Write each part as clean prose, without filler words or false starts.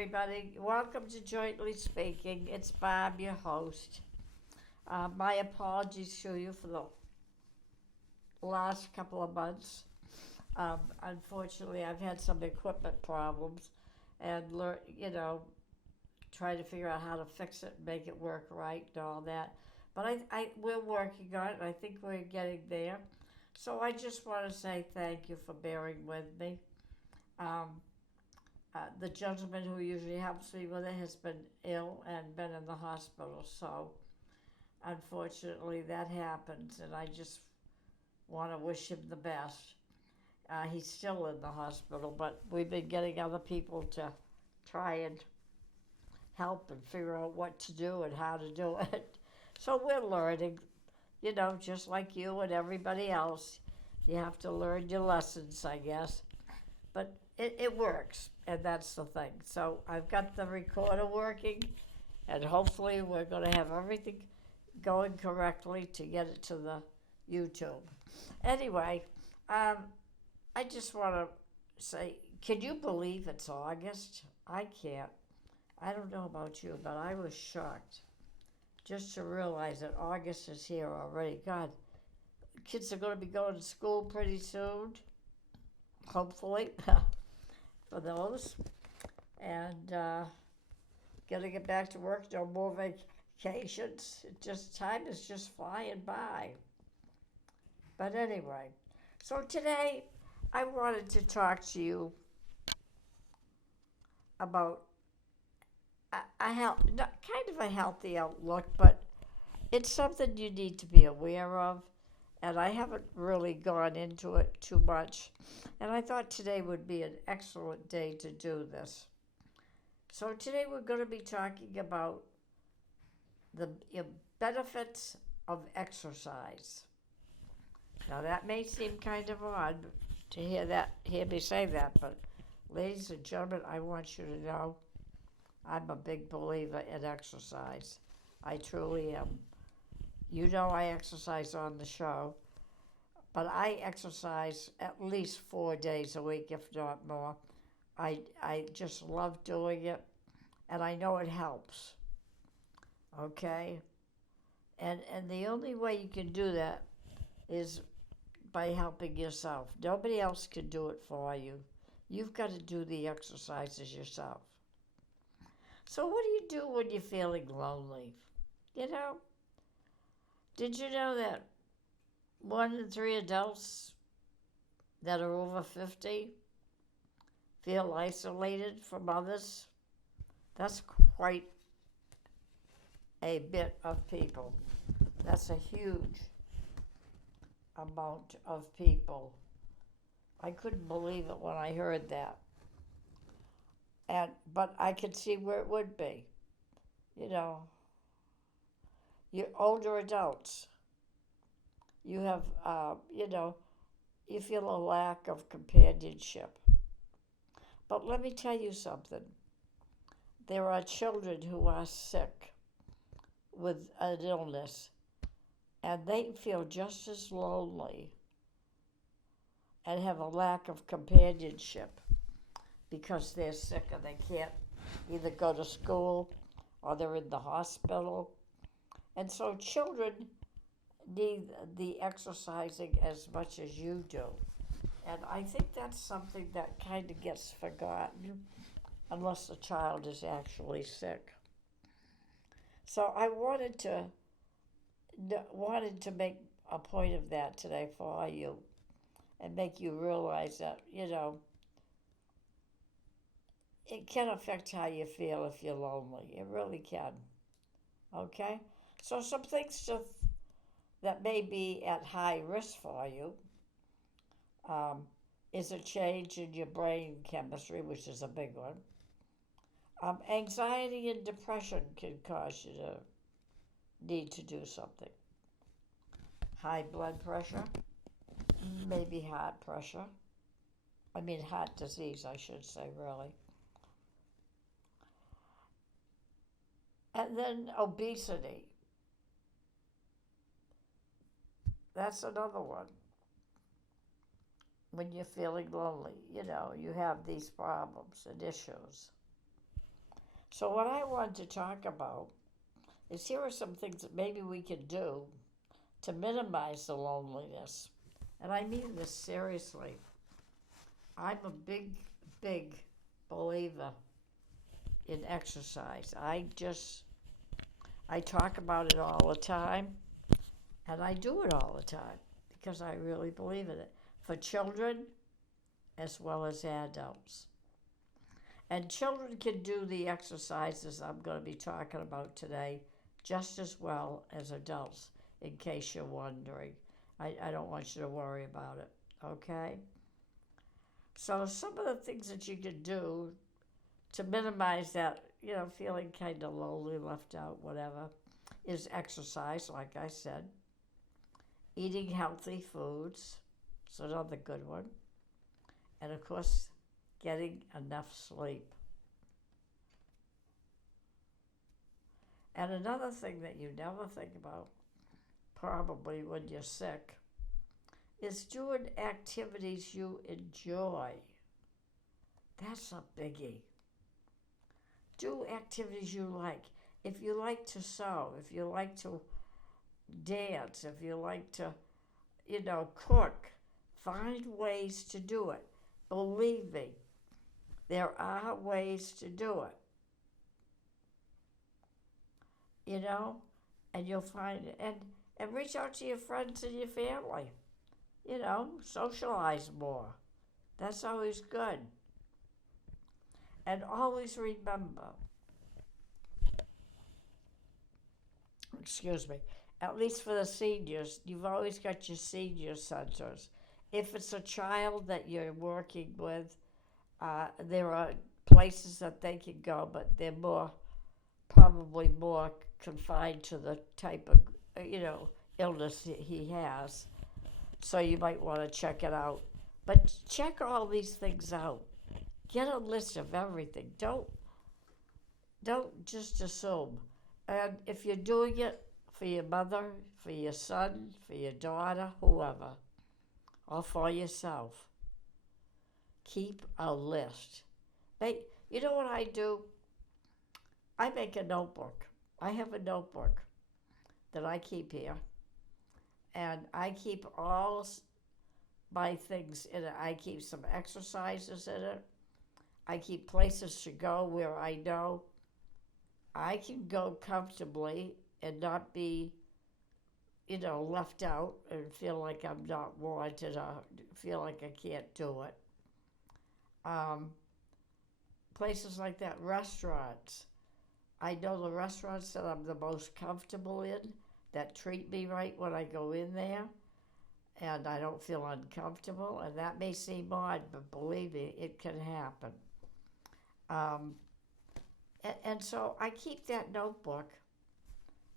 everybody. Welcome to Jointly Speaking. It's Bob, your host. My apologies to you for the last couple of months. Unfortunately, I've had some equipment problems and trying to figure out how to fix it and make it work right and all that. But we're working on it. And I think we're getting there. So I just want to say thank you for bearing with me. Um, the gentleman who usually helps me with it has been ill and been in the hospital. So unfortunately, that happens, and I just want to wish him the best. He's still in the hospital, but we've been getting other people to try and help and figure out what to do and how to do it. So we're learning, just like you and everybody else. You have to learn your lessons, I guess. But it works, and that's the thing. So I've got the recorder working, and hopefully we're going to have everything going correctly to get it to the YouTube. Anyway, I just want to say, can you believe it's August? I can't. I don't know about you, but I was shocked just to realize that August is here already. God, kids are going to be going to school pretty soon, hopefully, for those. And getting it back to work, no more vacations. Time is just flying by. But anyway, so today I wanted to talk to you about kind of a healthy outlook, but it's something you need to be aware of. And I haven't really gone into it too much. And I thought today would be an excellent day to do this. So today we're going to be talking about the benefits of exercise. Now that may seem kind of odd to hear me say that, but ladies and gentlemen, I want you to know I'm a big believer in exercise. I truly am. You know I exercise on the show, but I exercise at least 4 days a week, if not more. I just love doing it, and I know it helps. Okay? And the only way you can do that is by helping yourself. Nobody else can do it for you. You've got to do the exercises yourself. So what do you do when you're feeling lonely? You know? Did you know that 1 in 3 adults that are over 50 feel isolated from others? That's quite a bit of people. That's a huge amount of people. I couldn't believe it when I heard that. But I could see where it would be. You're older adults. You have, you feel a lack of companionship. But let me tell you something. There are children who are sick with an illness, and they feel just as lonely and have a lack of companionship because they're sick and they can't either go to school or they're in the hospital. And so children need the exercising as much as you do. And I think that's something that kind of gets forgotten unless the child is actually sick. So I wanted to make a point of that today for you and make you realize that, it can affect how you feel if you're lonely. It really can. Okay? So some things that may be at high risk for you is a change in your brain chemistry, which is a big one. Anxiety and depression can cause you to need to do something. High blood pressure, maybe heart pressure. Heart disease, I should say, really. And then obesity. That's another one. When you're feeling lonely, you have these problems and issues. So, what I want to talk about is here are some things that maybe we can do to minimize the loneliness. And I mean this seriously. I'm a big believer in exercise. I talk about it all the time, and I do it all the time because I really believe in it for children as well as adults. And children can do the exercises I'm going to be talking about today just as well as adults, in case you're wondering. I don't want you to worry about it, okay? So, some of the things that you can do to minimize that, feeling kind of lonely, left out, whatever, is exercise, like I said, eating healthy foods, it's another good one, and of course, getting enough sleep. And another thing that you never think about, probably when you're sick, is doing activities you enjoy. That's a biggie. Do activities you like. If you like to sew, if you like to dance, if you like to, cook, find ways to do it. Believe me, there are ways to do it, you know, and you'll find it. And reach out to your friends and your family, socialize more. That's always good. And always remember, excuse me, at least for the seniors, you've always got your senior centers. If it's a child that you're working with, there are places that they can go, but they're probably more confined to the type of, illness he has. So you might want to check it out. But check all these things out. Get a list of everything. Don't just assume. And if you're doing it for your mother, for your son, for your daughter, whoever, or for yourself, keep a list. You know what I do? I make a notebook. I have a notebook that I keep here, and I keep all my things in it. I keep some exercises in it. I keep places to go where I know I can go comfortably and not be, left out and feel like I'm not wanted or feel like I can't do it. Um, Places like that, restaurants. I know the restaurants that I'm the most comfortable in, that treat me right when I go in there, and I don't feel uncomfortable. And that may seem odd, but believe me, it can happen. Um, and so I keep that notebook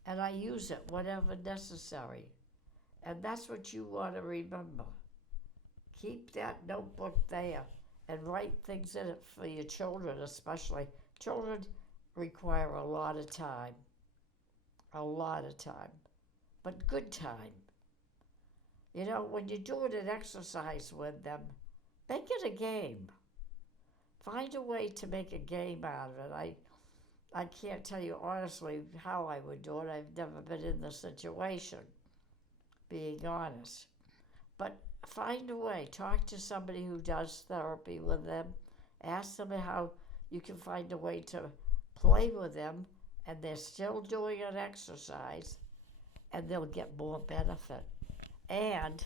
and I use it whenever necessary. And that's what you want to remember. Keep that notebook there and write things in it for your children, especially. Children require a lot of time, but good time. When you're doing an exercise with them, make it a game. Find a way to make a game out of it. I can't tell you honestly how I would do it. I've never been in the situation, being honest. But find a way. Talk to somebody who does therapy with them. Ask them how you can find a way to play with them, and they're still doing an exercise, and they'll get more benefit. And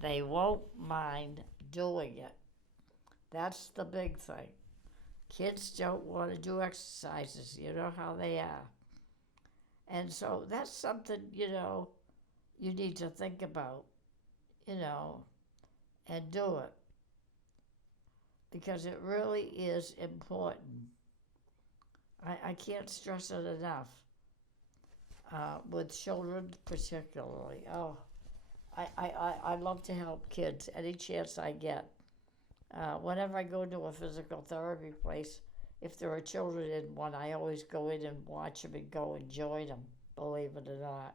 they won't mind doing it. That's the big thing. Kids don't want to do exercises. You know how they are. And so that's something, you need to think about, you know, and do it. Because it really is important. I can't stress it enough. With children particularly. Oh, I love to help kids any chance I get. Whenever I go to a physical therapy place, if there are children in one, I always go in and watch them and go and join them, believe it or not.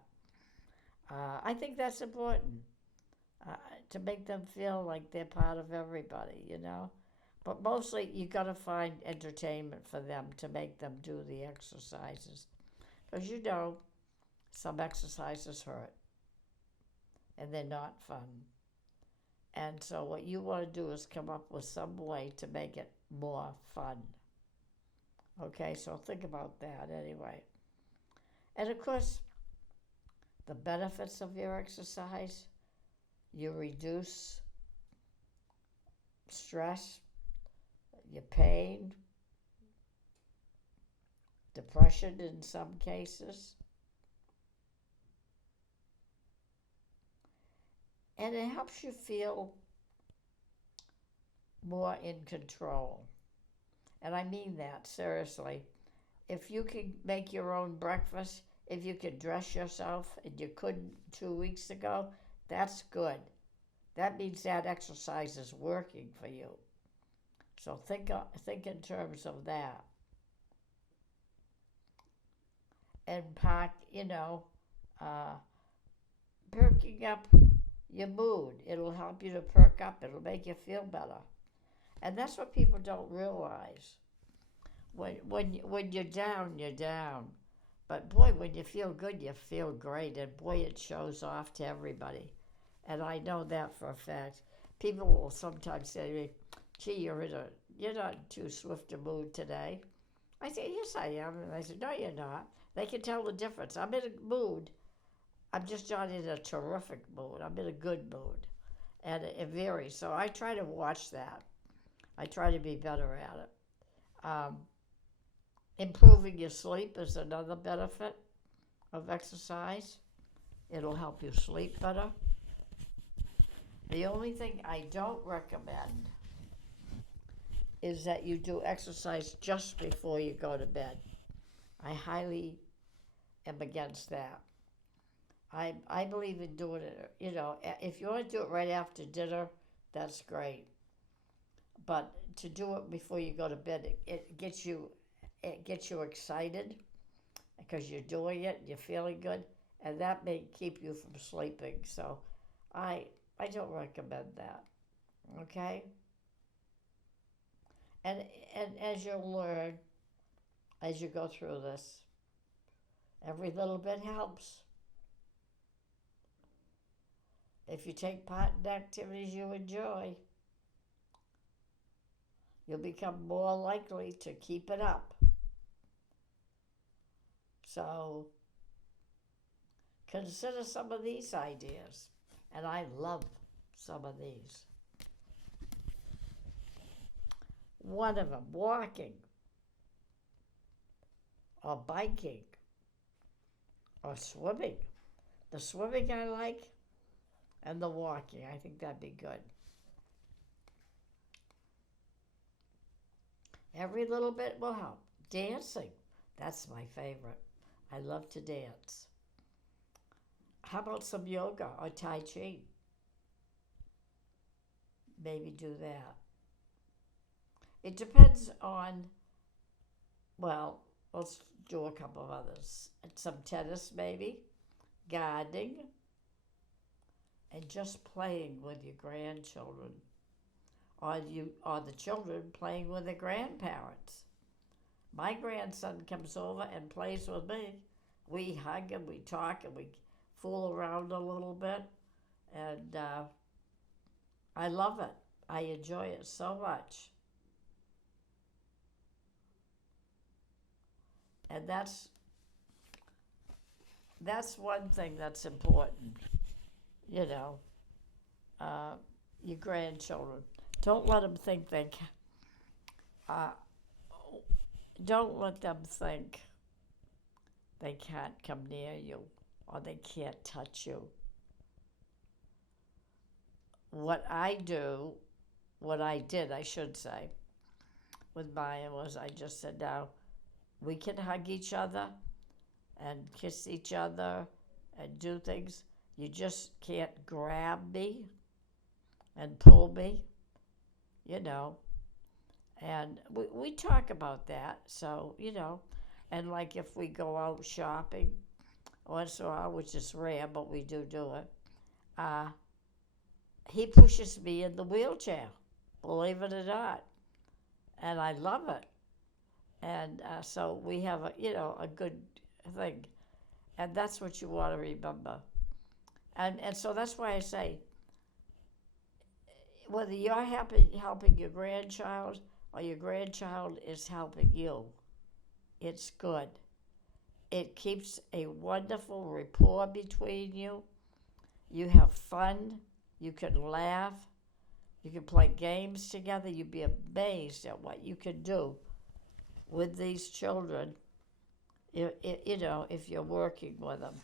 I think that's important, to make them feel like they're part of everybody, But mostly you got to find entertainment for them to make them do the exercises. Because you know, some exercises hurt and they're not fun. And so what you want to do is come up with some way to make it more fun. Okay, so think about that anyway. And of course, the benefits of your exercise, you reduce stress, your pain, depression in some cases, and it helps you feel more in control. And I mean that seriously. If you can make your own breakfast, if you can dress yourself and you couldn't 2 weeks ago, that's good. That means that exercise is working for you. So think in terms of that. And uh, perking up your mood. It'll help you to perk up. It'll make you feel better. And that's what people don't realize. When you're down, you're down. But boy, when you feel good, you feel great. And boy, it shows off to everybody. And I know that for a fact. People will sometimes say to me, gee, you're not in too swift a mood today. I say, yes, I am. And I say, no, you're not. They can tell the difference. I'm in a mood. I'm just not in a terrific mood. I'm in a good mood. And it varies. So I try to watch that. I try to be better at it. Improving your sleep is another benefit of exercise. It'll help you sleep better. The only thing I don't recommend is that you do exercise just before you go to bed. I highly am against that. I believe in doing it, if you want to do it right after dinner, that's great. But to do it before you go to bed, it gets you excited because you're doing it, you're feeling good, and that may keep you from sleeping. So I don't recommend that. Okay? And as you'll learn as you go through this, every little bit helps. If you take part in activities you enjoy, you'll become more likely to keep it up. So consider some of these ideas. And I love some of these. One of them, walking, or biking, or swimming. The swimming I like, and the walking. I think that'd be good. Every little bit will help. Dancing. That's my favorite. I love to dance. How about some yoga or Tai Chi? Maybe do that. It depends on, well, let's do a couple of others. Some tennis maybe, gardening, and just playing with your grandchildren. Or the children playing with their grandparents. My grandson comes over and plays with me. We hug and we talk and we fool around a little bit. And I love it. I enjoy it so much. And that's one thing that's important, your grandchildren. Don't let them think uh, don't let them think they can't come near you or they can't touch you. What I did, I should say, with Maya was I just said, now, we can hug each other and kiss each other and do things. You just can't grab me and pull me, And we talk about that, so, And like if we go out shopping once in a while, which is rare, but we do it, he pushes me in the wheelchair, believe it or not. and I love it. And so we have a good thing, and that's what you want to remember. And so that's why I say, whether you're helping your grandchild or your grandchild is helping you, it's good. It keeps a wonderful rapport between you. You have fun. You can laugh. You can play games together. You'd be amazed at what you can do with these children, if you're working with them.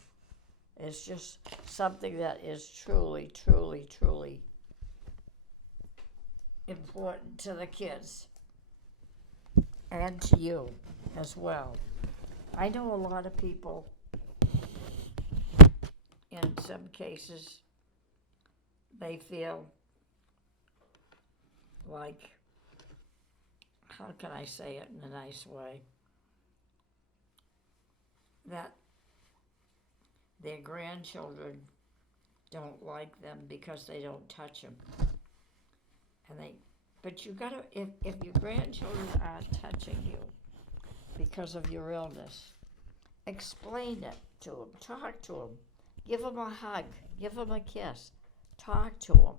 It's just something that is truly, truly, truly important to the kids and to you as well. I know a lot of people, in some cases, they feel like, how can I say it in a nice way, that their grandchildren don't like them because they don't touch them. But you gotta, if your grandchildren are touching you because of your illness, explain it to them, talk to them, give them a hug, give them a kiss, talk to them,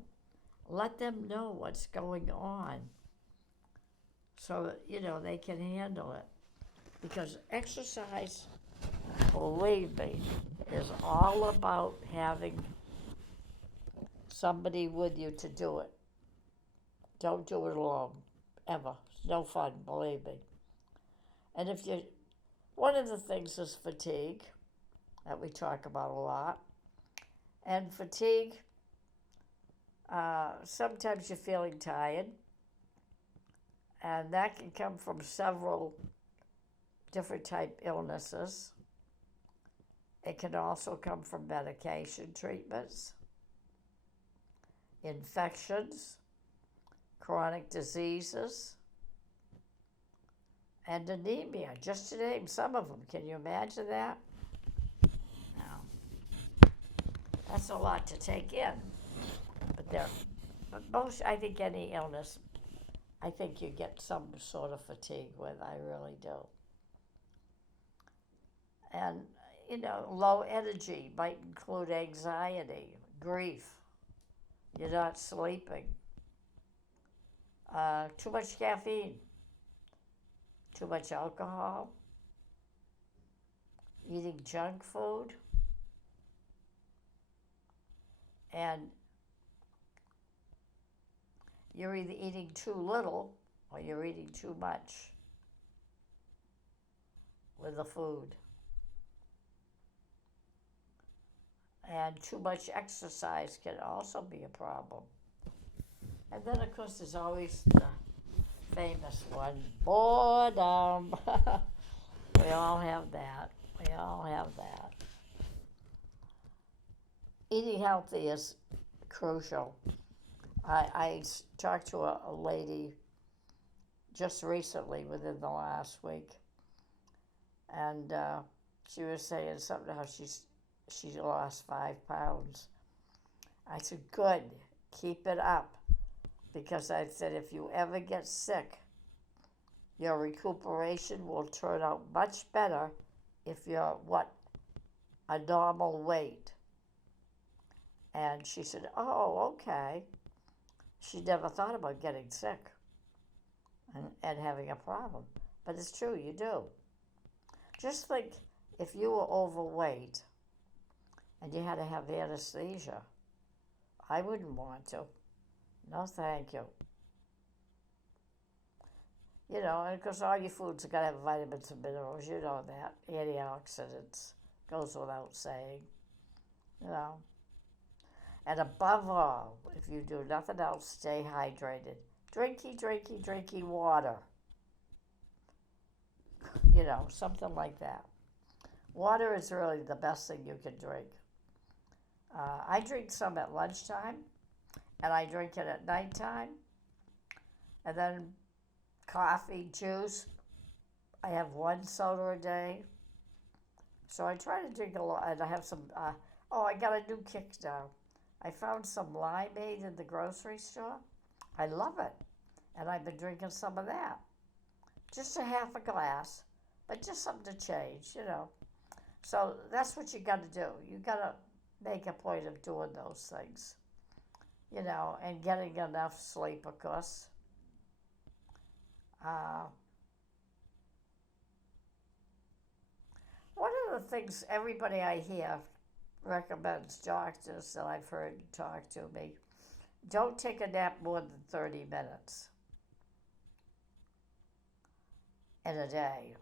let them know what's going on so that, they can handle it. Because exercise, believe me, is all about having somebody with you to do it. Don't do it alone, ever. It's no fun, believe me. And one of the things is fatigue, that we talk about a lot. And fatigue, sometimes you're feeling tired, and that can come from several different type illnesses. It can also come from medication treatments, infections, chronic diseases, and anemia, just to name some of them. Can you imagine that? No. That's a lot to take in. But most, I think any illness, I think you get some sort of fatigue with, I really do. And, low energy might include anxiety, grief, you're not sleeping, too much caffeine, too much alcohol, eating junk food, and you're either eating too little or you're eating too much with the food. And too much exercise can also be a problem. And then, of course, there's always the famous one, boredom. We all have that. We all have that. Eating healthy is crucial. I talked to a lady just recently, within the last week, and she was saying something how she lost 5 pounds. I said, good, keep it up. Because I said, if you ever get sick, your recuperation will turn out much better if you're, a normal weight. And she said, oh, okay. She never thought about getting sick and having a problem. But it's true, you do. Just think if you were overweight and you had to have anesthesia, I wouldn't want to. No, thank you. And of course all your foods are going to have vitamins and minerals, you know that. Antioxidants, goes without saying. And above all, if you do nothing else, stay hydrated. Drinky water. Something like that. Water is really the best thing you can drink. I drink some at lunchtime, and I drink it at nighttime. And then coffee, juice. I have 1 soda a day. So I try to drink a lot, and I have some, I got a new kick now. I found some limeade in the grocery store. I love it. And I've been drinking some of that. Just a half a glass, but just something to change. So that's what you got to do. You got to make a point of doing those things, and getting enough sleep, of course. Uh, One of the things everybody I hear recommends, doctors that I've heard talk to me, don't take a nap more than 30 minutes in a day,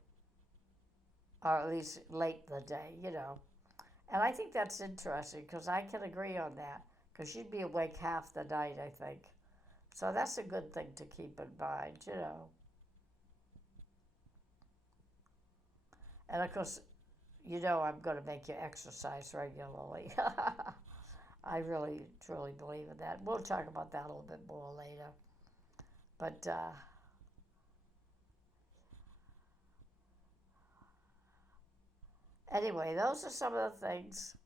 or at least late in the day. And I think that's interesting because I can agree on that because you'd be awake half the night, I think. So that's a good thing to keep in mind. And of course, I'm going to make you exercise regularly. I really, truly believe in that. We'll talk about that a little bit more later. But anyway, those are some of the things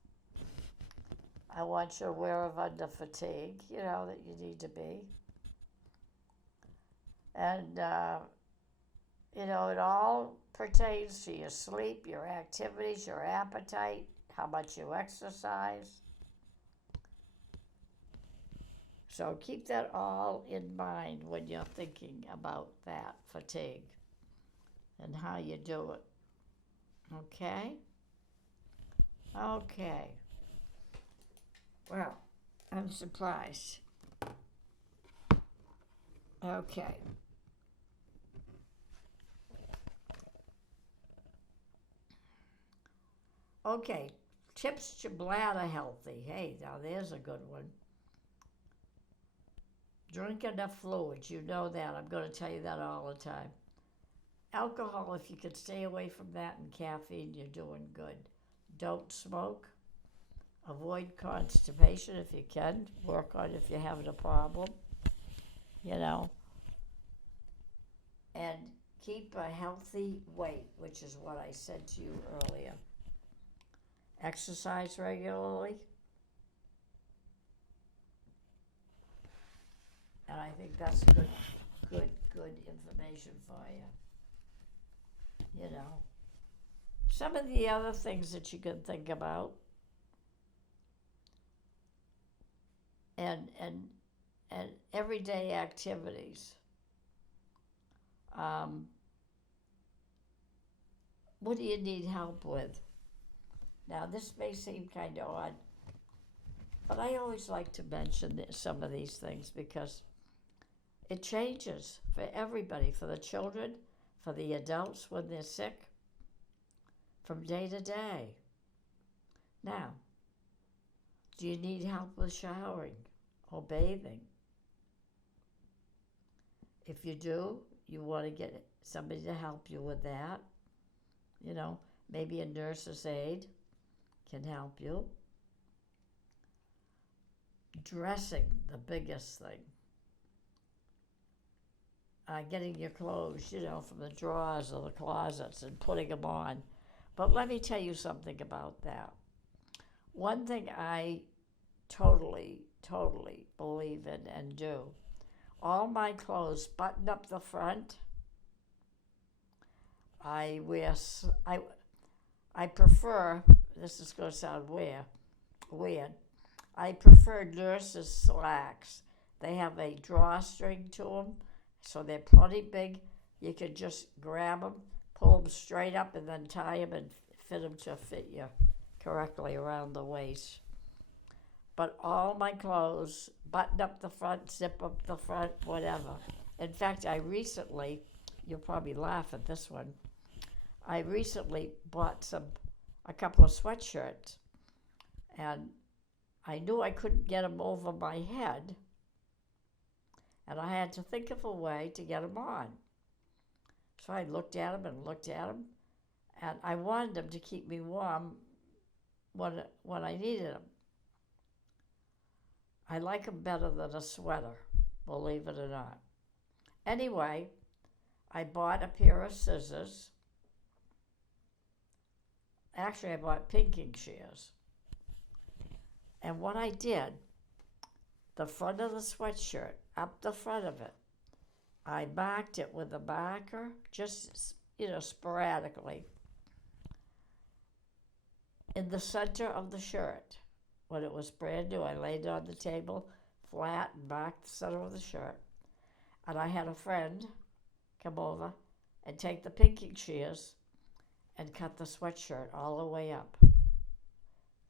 I want you aware of under fatigue, that you need to be. And, it all pertains to your sleep, your activities, your appetite, how much you exercise. So keep that all in mind when you're thinking about that fatigue and how you do it. Okay? Okay. Well, I'm surprised. Okay. Okay, tips to bladder healthy. Hey, now there's a good one. Drink enough fluids. You know that. I'm going to tell you that all the time. Alcohol, if you can stay away from that, and caffeine, you're doing good. Don't smoke. Avoid constipation if you can. Work on it if you're having a problem. And keep a healthy weight, which is what I said to you earlier. Exercise regularly. And I think that's good information for you. Some of the other things that you can think about and everyday activities. What do you need help with? Now, this may seem kind of odd, but I always like to mention some of these things because it changes for everybody, for the children, for the adults when they're sick, from day to day. Now, do you need help with showering or bathing? If you do, you want to get somebody to help you with that. Maybe a nurse's aide can help you. Dressing, the biggest thing. Getting your clothes, from the drawers or the closets and putting them on. But let me tell you something about that. One thing I totally believe in and do, all my clothes button up the front. I prefer, this is going to sound weird, I prefer nurses' slacks. They have a drawstring to them, so they're plenty big. You can just grab them, pull them straight up, and then tie them and fit them to fit you correctly around the waist. But all my clothes, button up the front, zip up the front, whatever. In fact, you'll probably laugh at this one, I recently bought a couple of sweatshirts, and I knew I couldn't get them over my head, and I had to think of a way to get them on. So I looked at them, and I wanted them to keep me warm when I needed them. I like them better than a sweater, believe it or not. Anyway, I bought a pair of scissors. Actually, I bought pinking shears. And what I did, the front of the sweatshirt, up the front of it, I marked it with a marker, just, sporadically, in the center of the shirt. When it was brand new, I laid it on the table flat and marked the center of the shirt. And I had a friend come over and take the pinking shears and cut the sweatshirt all the way up.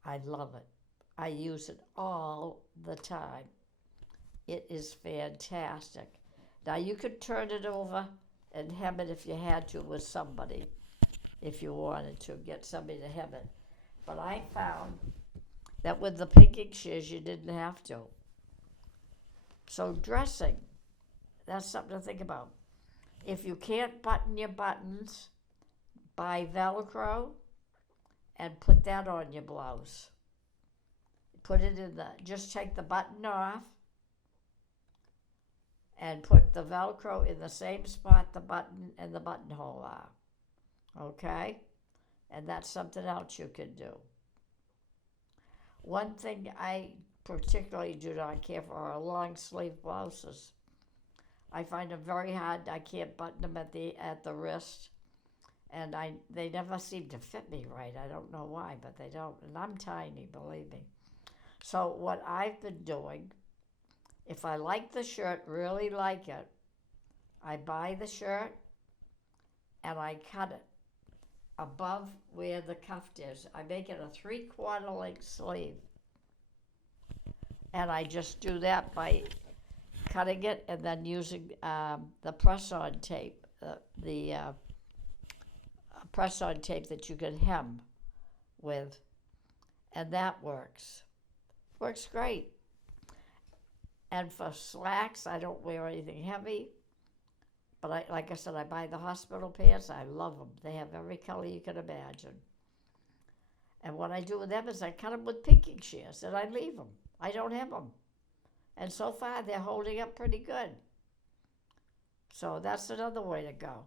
I love it. I use it all the time. It is fantastic. Now you could turn it over and hem it if you had to with somebody, if you wanted to get somebody to hem it. But I found that with the pinking shears you didn't have to. So dressing, that's something to think about. If you can't button your buttons, buy Velcro and put that on your blouse. Put it in just take the button off and put the Velcro in the same spot the button and the buttonhole are. Okay? And that's something else you can do. One thing I particularly do not care for are long sleeve blouses. I find them very hard. I can't button them at the wrist, and they never seem to fit me right. I don't know why, but they don't. And I'm tiny, believe me. So what I've been doing, if I like the shirt, really like it, I buy the shirt and I cut it above where the cuff is. I make it a 3/4 length sleeve. And I just do that by cutting it and then using the press-on tape, the press-on tape that you can hem with, and that works. Works great. And for slacks, I don't wear anything heavy, but like I said, I buy the hospital pants. I love them. They have every color you can imagine. And what I do with them is I cut them with pinking shears, and I leave them. I don't have them. And so far, they're holding up pretty good. So that's another way to go.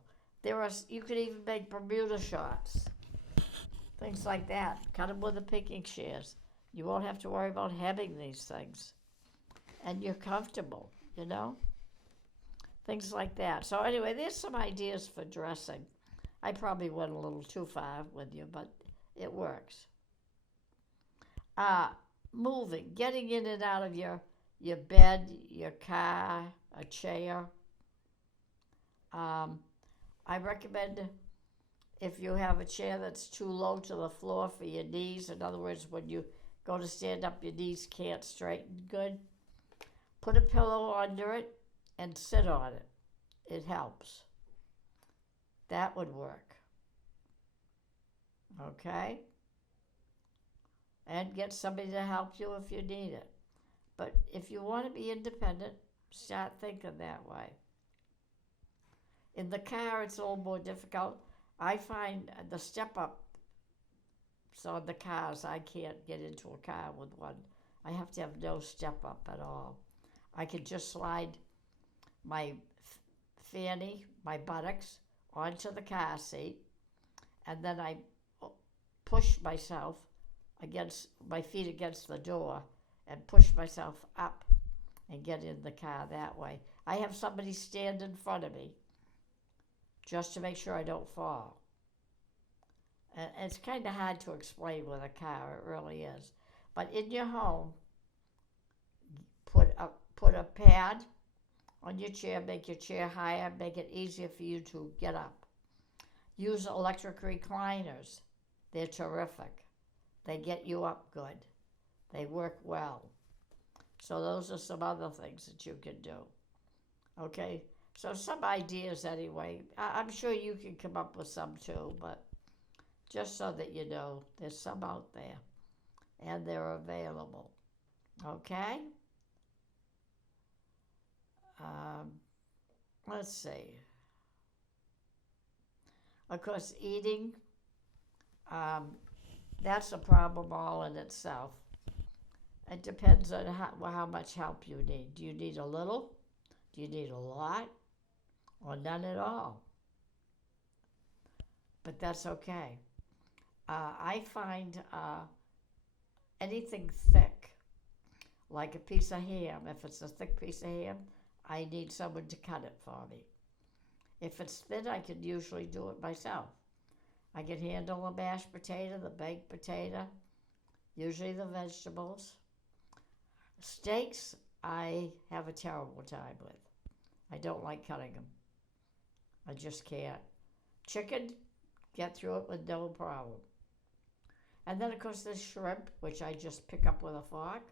You could even make Bermuda shorts, things like that. Cut them with the pinking shears. You won't have to worry about hemming these things. And you're comfortable, Things like that. So anyway, there's some ideas for dressing. I probably went a little too far with you, but it works. Moving, getting in and out of your bed, your car, a chair. I recommend if you have a chair that's too low to the floor for your knees, in other words, when you go to stand up, your knees can't straighten good, put a pillow under it and sit on it. It helps. That would work. Okay? And get somebody to help you if you need it. But if you want to be independent, start thinking that way. In the car, it's a little more difficult. I find the step-up, so in the cars, I can't get into a car with one. I have to have no step-up at all. I can just slide my fanny, my buttocks, onto the car seat, and then I push myself against my feet against the door and push myself up and get in the car that way. I have somebody stand in front of me just to make sure I don't fall. And it's kind of hard to explain with a car, it really is. But in your home, put a pad on your chair, make your chair higher, make it easier for you to get up. Use electric recliners. They're terrific. They get you up good. They work well. So those are some other things that you can do. Okay? So some ideas anyway. I'm sure you can come up with some too, but just so that you know, there's some out there. And they're available. Okay? Let's see. Of course, eating, that's a problem all in itself. It depends on how much help you need. Do you need a little? Do you need a lot? Or none at all? But that's okay. I find anything thick, like a piece of ham, if it's a thick piece of ham, I need someone to cut it for me. If it's thin, I can usually do it myself. I can handle the mashed potato, the baked potato, usually the vegetables. Steaks, I have a terrible time with. I don't like cutting them. I just can't. Chicken, get through it with no problem. And then, of course, there's shrimp, which I just pick up with a fork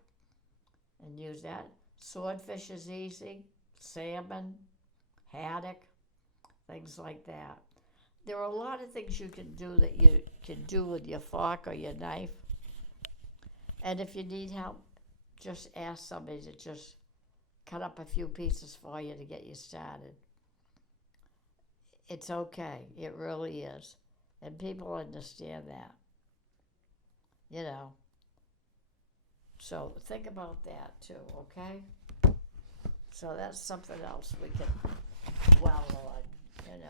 and use that. Swordfish is easy. Salmon, haddock, things like that. There are a lot of things you can do that you can do with your fork or your knife. And if you need help, just ask somebody to just cut up a few pieces for you to get you started. It's okay. It really is. And people understand that. You know. So think about that too, okay? So that's something else we can dwell on, and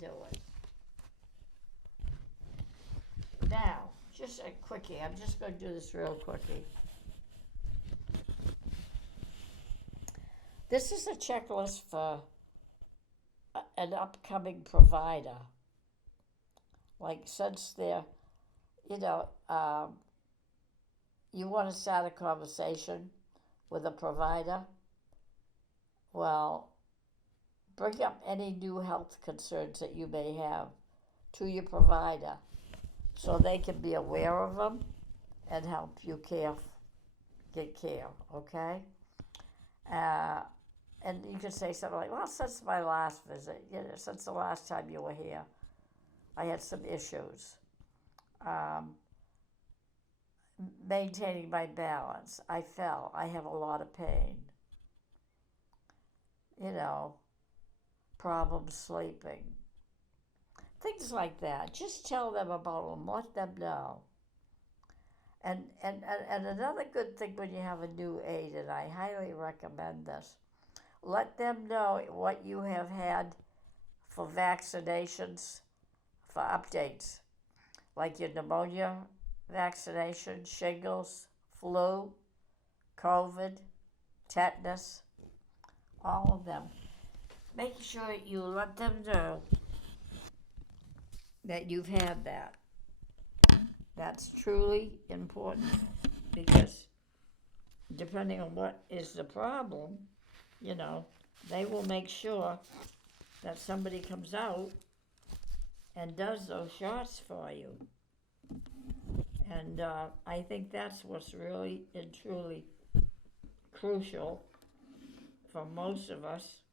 do it. Now, just a quickie. I'm just going to do this real quickie. This is a checklist for an upcoming provider. Like, since they're, you want to start a conversation with a provider, well, bring up any new health concerns that you may have to your provider so they can be aware of them and help you get care, okay? And you can say something like, well, since my last visit, since the last time you were here, I had some issues. Maintaining my balance. I fell. I have a lot of pain. Problems sleeping. Things like that. Just tell them about them. Let them know. And another good thing when you have a new aide, and I highly recommend this, let them know what you have had for vaccinations, for updates, like your pneumonia vaccination, shingles, flu, COVID, tetanus, all of them. Make sure you let them know that you've had that. That's truly important, because depending on what is the problem, they will make sure that somebody comes out and does those shots for you. And I think that's what's really and truly crucial for most of us.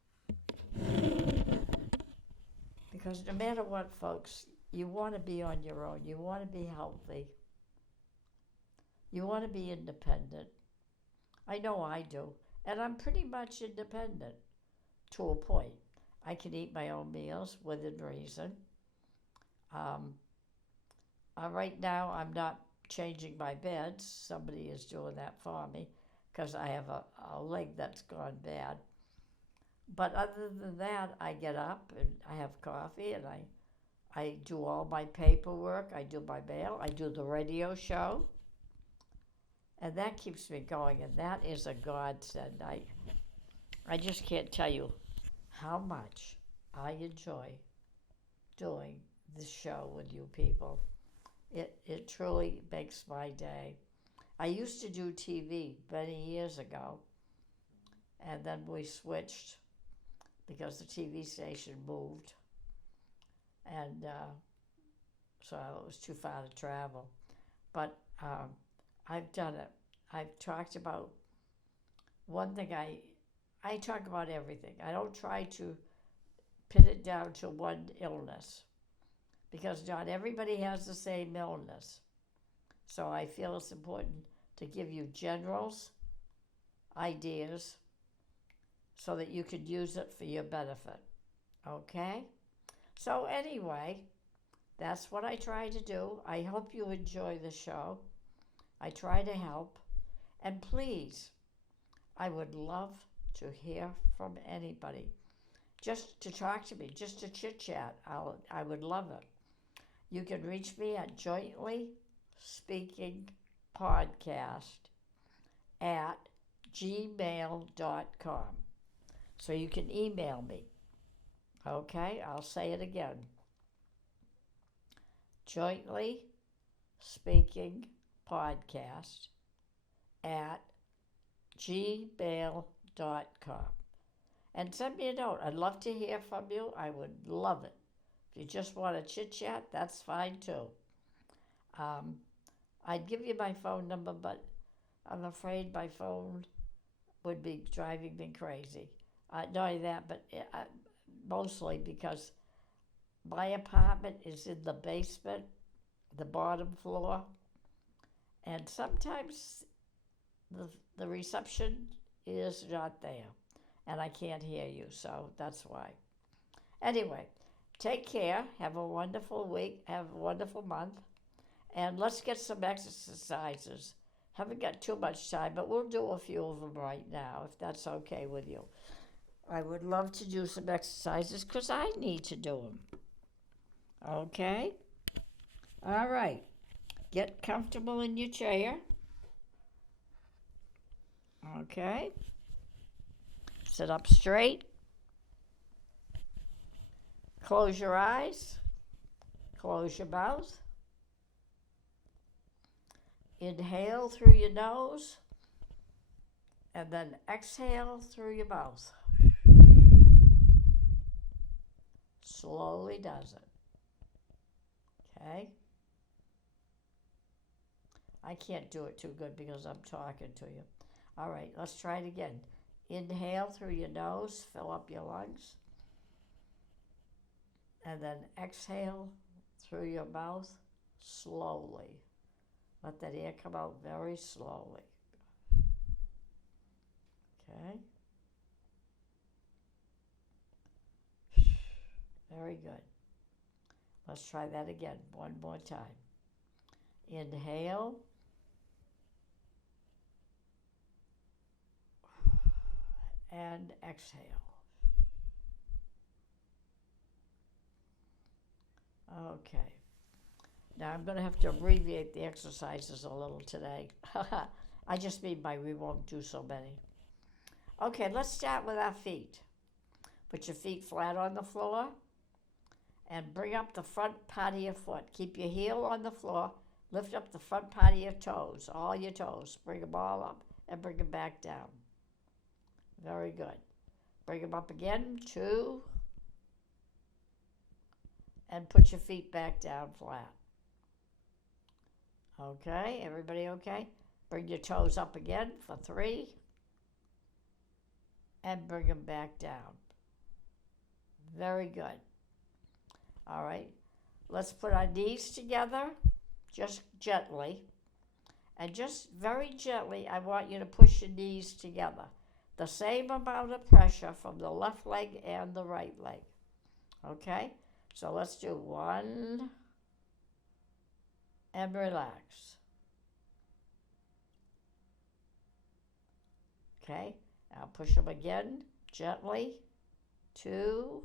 Because no matter what, folks, you want to be on your own. You want to be healthy. You want to be independent. I know I do. And I'm pretty much independent to a point. I can eat my own meals within reason. Right now, I'm not changing my beds. Somebody is doing that for me because I have a leg that's gone bad. But other than that, I get up and I have coffee and I do all my paperwork. I do my mail. I do the radio show. And that keeps me going, and that is a godsend. I just can't tell you how much I enjoy doing this show with you people. It truly makes my day. I used to do TV many years ago, and then we switched because the TV station moved, and so it was too far to travel. But I've done it. I've talked about one thing. I talk about everything. I don't try to pin it down to one illness, because not everybody has the same illness. So I feel it's important to give you generals, ideas, so that you could use it for your benefit. Okay? So anyway, that's what I try to do. I hope you enjoy the show. I try to help. And please, I would love to hear from anybody. Just to talk to me, just to chit-chat. I would love it. You can reach me at Jointly Speaking Podcast at gmail.com. So you can email me. Okay, I'll say it again. Jointly Speaking Podcast at gmail.com. And send me a note. I'd love to hear from you. I would love it. If you just want to chit chat, that's fine too. Um, I'd give you my phone number, but I'm afraid my phone would be driving me crazy. Not only that, but mostly because my apartment is in the basement, the bottom floor, and sometimes the reception is not there, and I can't hear you, so that's why. Anyway, take care. Have a wonderful week. Have a wonderful month. And let's get some exercises. Haven't got too much time, but we'll do a few of them right now, if that's okay with you. I would love to do some exercises because I need to do them. Okay? All right. Get comfortable in your chair. Okay? Sit up straight. Close your eyes. Close your mouth. Inhale through your nose. And then exhale through your mouth. Slowly does it. Okay? I can't do it too good because I'm talking to you. All right, let's try it again. Inhale through your nose, fill up your lungs. And then exhale through your mouth slowly. Let that air come out very slowly. Okay? Very good. Let's try that again one more time. Inhale. And exhale. Okay. Now I'm going to have to abbreviate the exercises a little today. I just mean by we won't do so many. Okay, let's start with our feet. Put your feet flat on the floor and bring up the front part of your foot. Keep your heel on the floor. Lift up the front part of your toes, all your toes. Bring them all up and bring them back down. Very good. Bring them up again, 2. And put your feet back down flat. Okay, everybody okay? Bring your toes up again for 3. And bring them back down. Very good. All right, let's put our knees together, just gently. And just very gently, I want you to push your knees together. The same amount of pressure from the left leg and the right leg. Okay? So let's do 1 and relax. Okay? Now push them again, gently. 2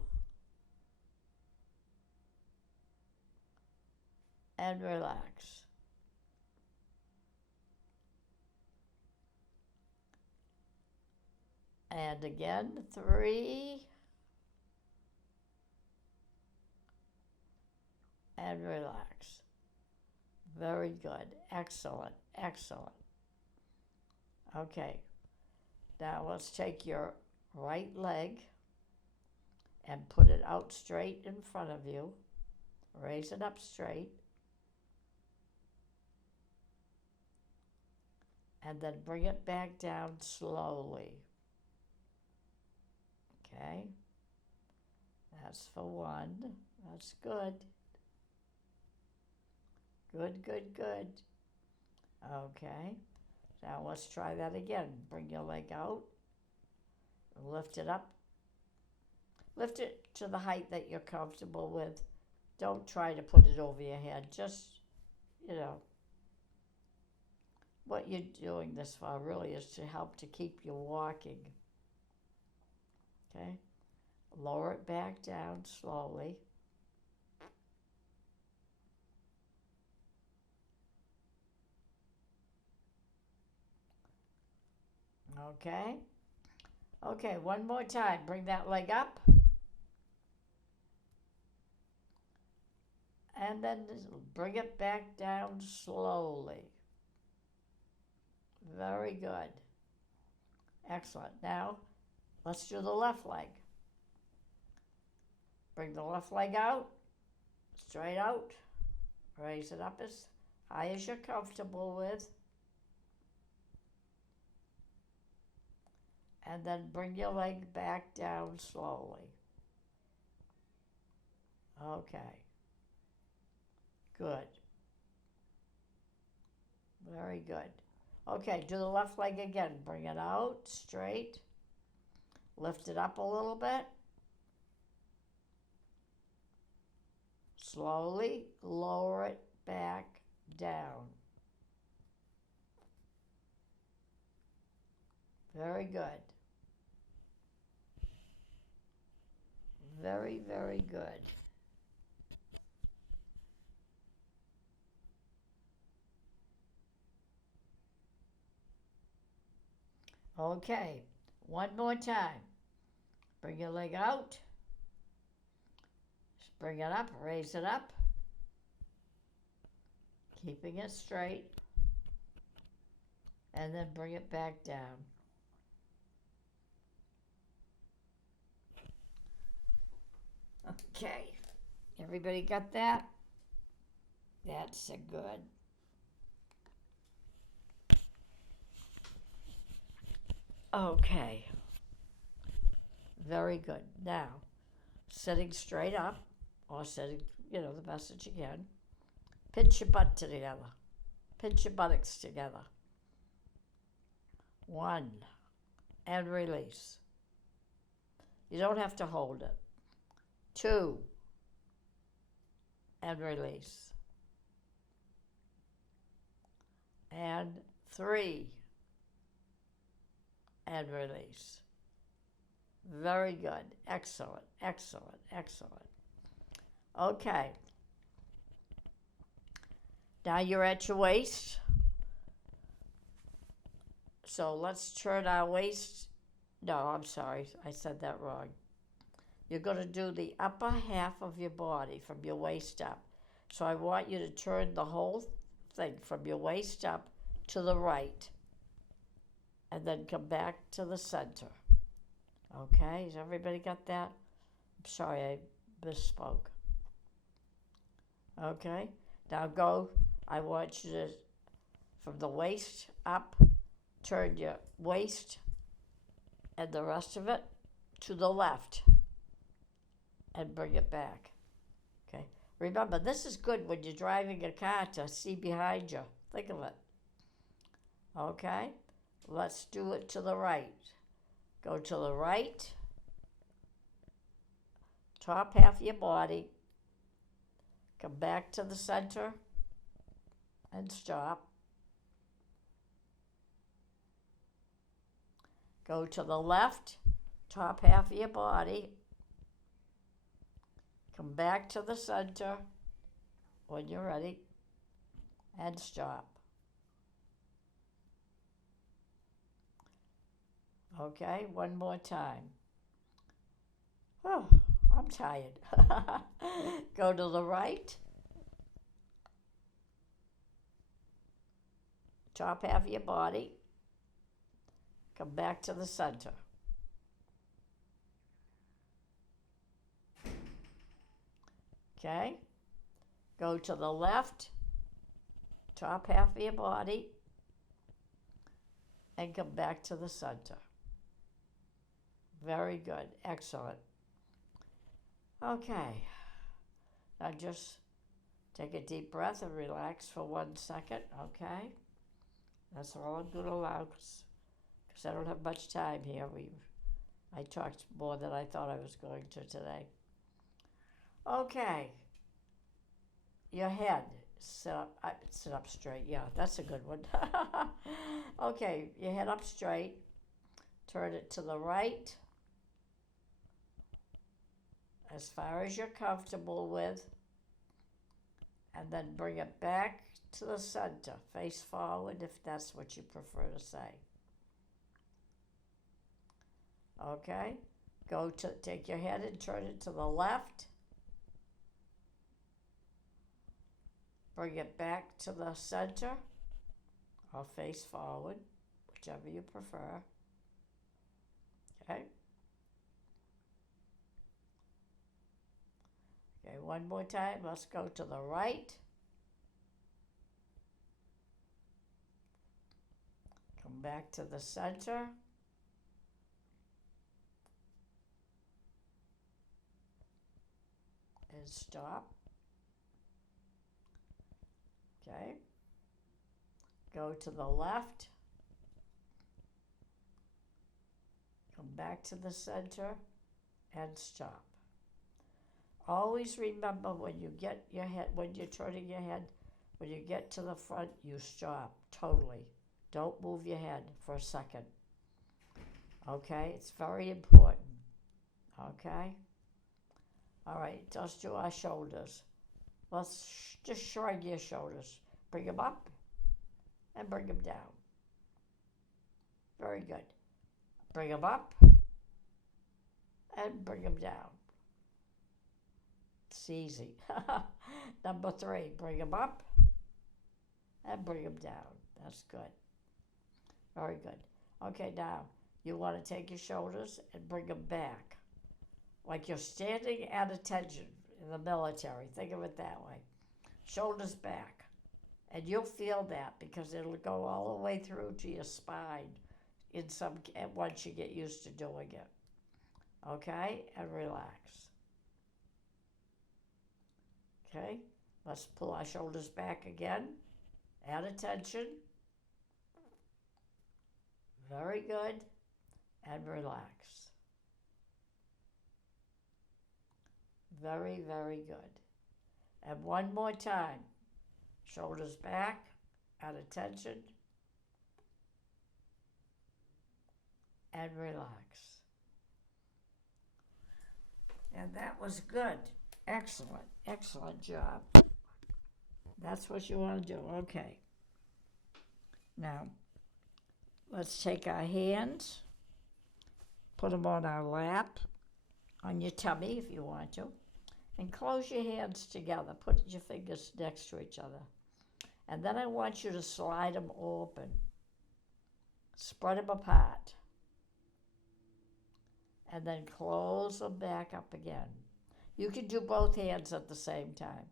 and relax. And again, 3 and relax. Very good. Excellent. Excellent. Okay. Now let's take your right leg and put it out straight in front of you. Raise it up straight. And then bring it back down slowly. Okay? That's for 1. That's good. Good, good, good. Okay. Now let's try that again. Bring your leg out. Lift it up. Lift it to the height that you're comfortable with. Don't try to put it over your head. Just, what you're doing this for really is to help to keep you walking. Okay? Lower it back down slowly. Okay? Okay, one more time. Bring that leg up. And then bring it back down slowly. Very good. Excellent. Now, let's do the left leg. Bring the left leg out, straight out. Raise it up as high as you're comfortable with. And then bring your leg back down slowly. Okay. Good. Very good. Okay, do the left leg again. Bring it out straight. Lift it up a little bit. Slowly lower it back down. Very good. Very, very good. Okay, one more time. Bring your leg out. Bring it up, raise it up. Keeping it straight. And then bring it back down. Okay, everybody got that? That's a good. Okay, very good. Now, sitting straight up, or sitting, the best that you can, pinch your butt together. Pinch your buttocks together. 1, and release. You don't have to hold it. 2, and release. And 3, and release. Very good. Excellent, excellent, excellent. Okay. Now you're at your waist. So let's turn our waist. No, I'm sorry. I said that wrong. You're going to do the upper half of your body from your waist up. So I want you to turn the whole thing from your waist up to the right. And then come back to the center. Okay, has everybody got that? I'm sorry, I misspoke. Okay, now go. I want you to, from the waist up, turn your waist and the rest of it to the left and bring it back. Okay, remember, this is good when you're driving a car to see behind you. Think of it. Okay, let's do it to the right. Go to the right, top half of your body, come back to the center and stop. Go to the left, top half of your body, come back to the center when you're ready and stop. Okay, one more time. Oh, I'm tired. Go to the right, top half of your body, come back to the center. Okay, go to the left, top half of your body, and come back to the center. Very good. Excellent. Okay. Now just take a deep breath and relax for 1 second. Okay. That's all I'm going to allow because I don't have much time here. I talked more than I thought I was going to today. Okay. Your head. Sit up straight. Yeah, that's a good one. Okay. Your head up straight. Turn it to the right as far as you're comfortable with, and then bring it back to the center, face forward if that's what you prefer to say. Okay? Take your head and turn it to the left. Bring it back to the center or face forward, whichever you prefer. Okay? Okay, one more time. Let's go to the right. Come back to the center. And stop. Okay. Go to the left. Come back to the center and stop. Always remember when you're turning your head, when you get to the front, you stop totally. Don't move your head for a second. Okay? It's very important. Okay? All right, let's do our shoulders. Let's just shrug your shoulders. Bring them up and bring them down. Very good. Bring them up and bring them down. It's easy. Number 3, bring them up and bring them down. That's good. Very good. Okay, now you want to take your shoulders and bring them back. Like you're standing at attention in the military. Think of it that way. Shoulders back. And you'll feel that because it'll go all the way through to your spine once you get used to doing it. Okay? And relax. Okay? Let's pull our shoulders back again. Add attention. Very good. And relax. Very, very good. And one more time. Shoulders back, add attention, and relax. And that was good. Excellent, excellent job. That's what you want to do. Okay. Now, let's take our hands, put them on our lap, on your tummy if you want to, and close your hands together. Put your fingers next to each other. And then I want you to slide them open. Spread them apart. And then close them back up again. You can do both hands at the same time.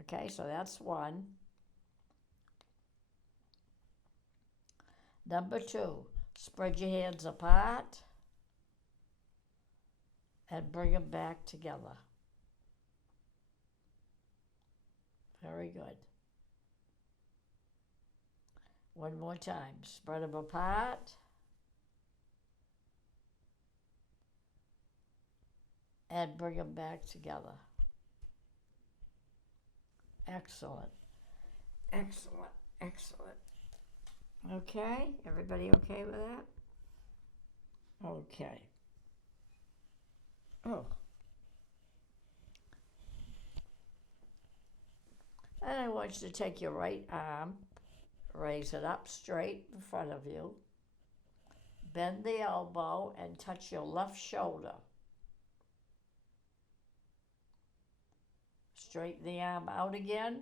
Okay, so that's one. Number 2, spread your hands apart and bring them back together. Very good. One more time. Spread them apart. And bring them back together. Excellent. Excellent. Excellent. Okay? Everybody okay with that? Okay. Oh. And I want you to take your right arm, raise it up straight in front of you, bend the elbow and touch your left shoulder. Straighten the arm out again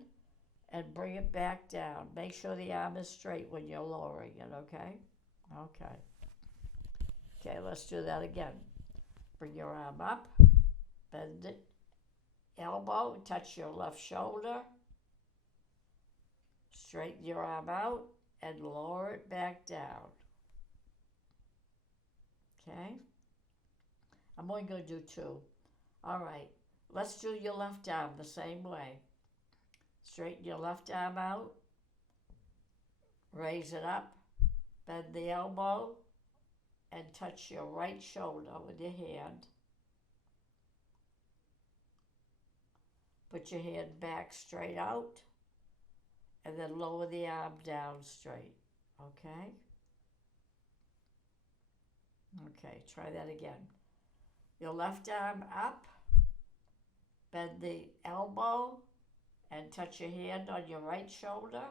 and bring it back down. Make sure the arm is straight when you're lowering it, okay? Okay. Okay, let's do that again. Bring your arm up, bend it, elbow, touch your left shoulder, straighten your arm out, and lower it back down. Okay? I'm only going to do 2. All right. Let's do your left arm the same way. Straighten your left arm out, raise it up, bend the elbow, and touch your right shoulder with your hand. Put your hand back straight out, and then lower the arm down straight. Okay? Okay, try that again. Your left arm up, bend the elbow, and touch your hand on your right shoulder.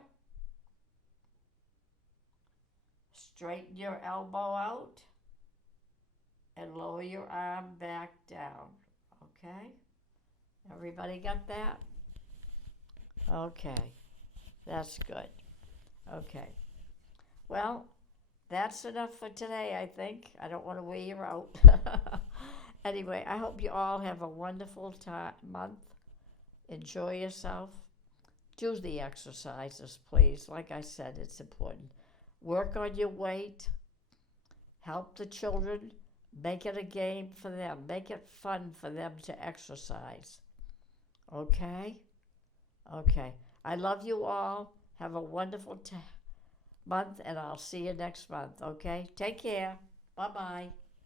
Straighten your elbow out, and lower your arm back down. Okay? Everybody got that? Okay. That's good. Okay. Well, that's enough for today, I think. I don't want to wear you out. Anyway, I hope you all have a wonderful month. Enjoy yourself. Do the exercises, please. Like I said, it's important. Work on your weight. Help the children. Make it a game for them. Make it fun for them to exercise. Okay? Okay. I love you all. Have a wonderful month, and I'll see you next month. Okay? Take care. Bye bye.